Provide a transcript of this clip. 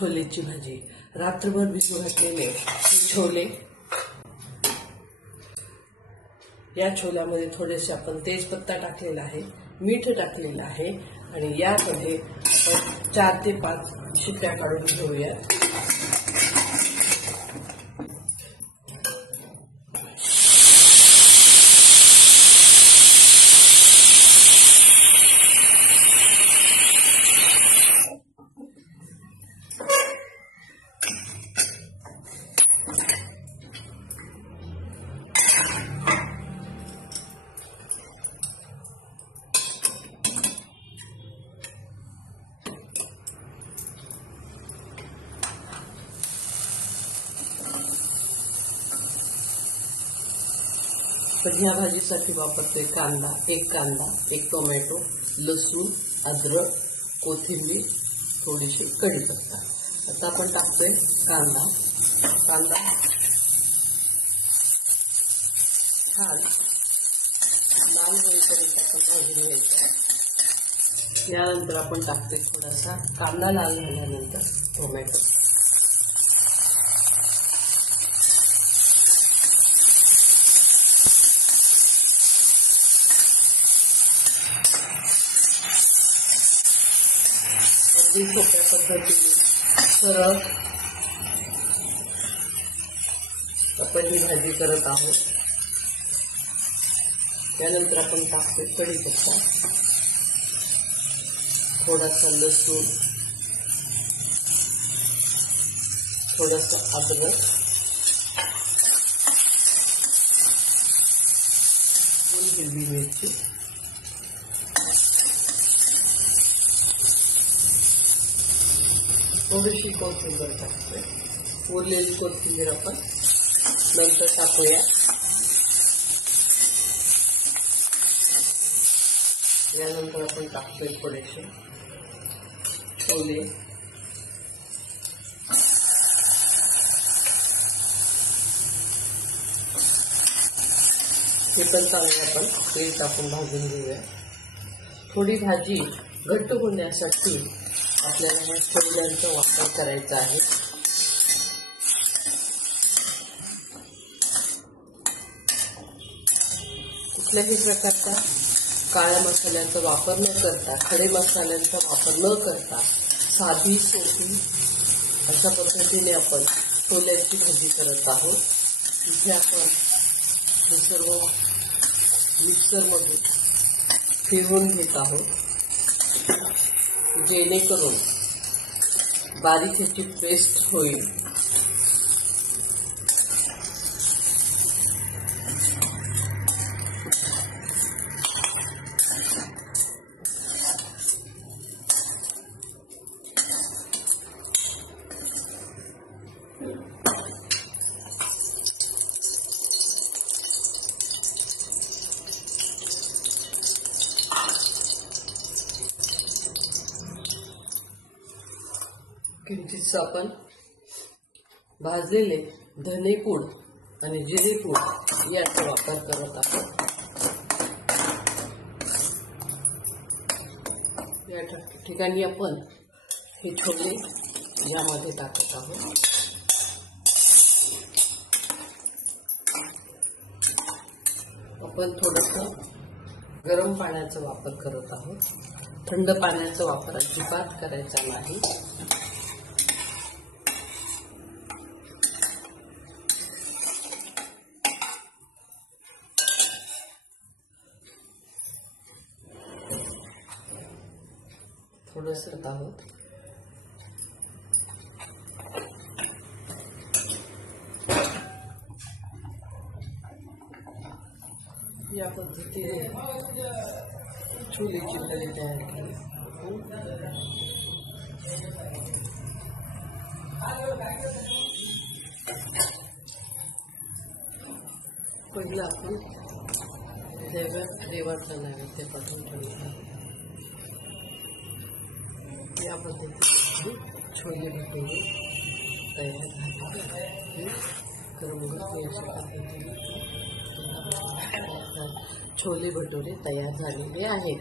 छोलेची भाजी. रात्रभर भिजू घातलेले हे छोले. या छोल्यामध्ये थोडेसे आपण तेजपत्ता टाकलेला आहे मीठ टाकलेलं आहे आणि यामध्ये आपण चार ते पाच शिट्ट्या काढून घेऊयात. ह्या भाजीसाठी वापरतोय कांदा, एक कांदा, एक टोमॅटो, लसूण, अद्रक, कोथिंबीर, थोडीशी कढीपत्ता. आता आपण टाकतोय कांदा. कांदा छान लाल होईपर्यंत आपण भाजून घ्यायचा यानंतर आपण टाकतोय थोडासा कांदा लाल झाल्यानंतर टोमॅटो. अगदी सोप्या पद्धतीने सरळ आपण ही भाजी करत आहोत. त्यानंतर आपण टाकतोय कढीपत्ता. थोडासा लसूण. थोडासा अद्रक. दोन हिरवी मिरची. थोडीशी कोथिंबीर टाकते उरलेली कोथिंबीर आपण नंतर टाकूया. यानंतर आपण टाकतोय थोडेसे छोले. हे पण चांगले आपण तेल टाकून भाजून घेऊया. थोडी भाजी घट्ट होण्यासाठी आपल्याला ह्या वापर करायचा आहे. कुठल्याही प्रकारचा काळ्या मसाल्यांचा वापर न करता खडे मसाल्यांचा वापर न करता साधी सोपी अशा पद्धतीने आपण छोल्याची भाजी करत आहोत. इथे आपण हे सर्व मिक्सरमध्ये फिरवून घेत आहोत. जेणेकरून बारीक ह्याची पेस्ट होईल. किंचितसं आपण भाजलेले धनेपूड आणि जिरेपूड याचा वापर करत आहोत. या ठिकाणी आपण हे छोले यामध्ये टाकत आहोत. आपण थोडंसं गरम पाण्याचा वापर करत आहोत. थंड पाण्याचा वापर अजिबात करायचा नाही. थोडंसं आहोत या पद्धतीने छोलेची भाजी तयार केली. पहिलं आपण देवा देवाचा नैवेद्य पाठवून ठेवलं या पद्धतीने छोले भटुरे तयार झाले तर मग ते अशा पद्धतीने छोले भटुरे तयार झालेले आहेत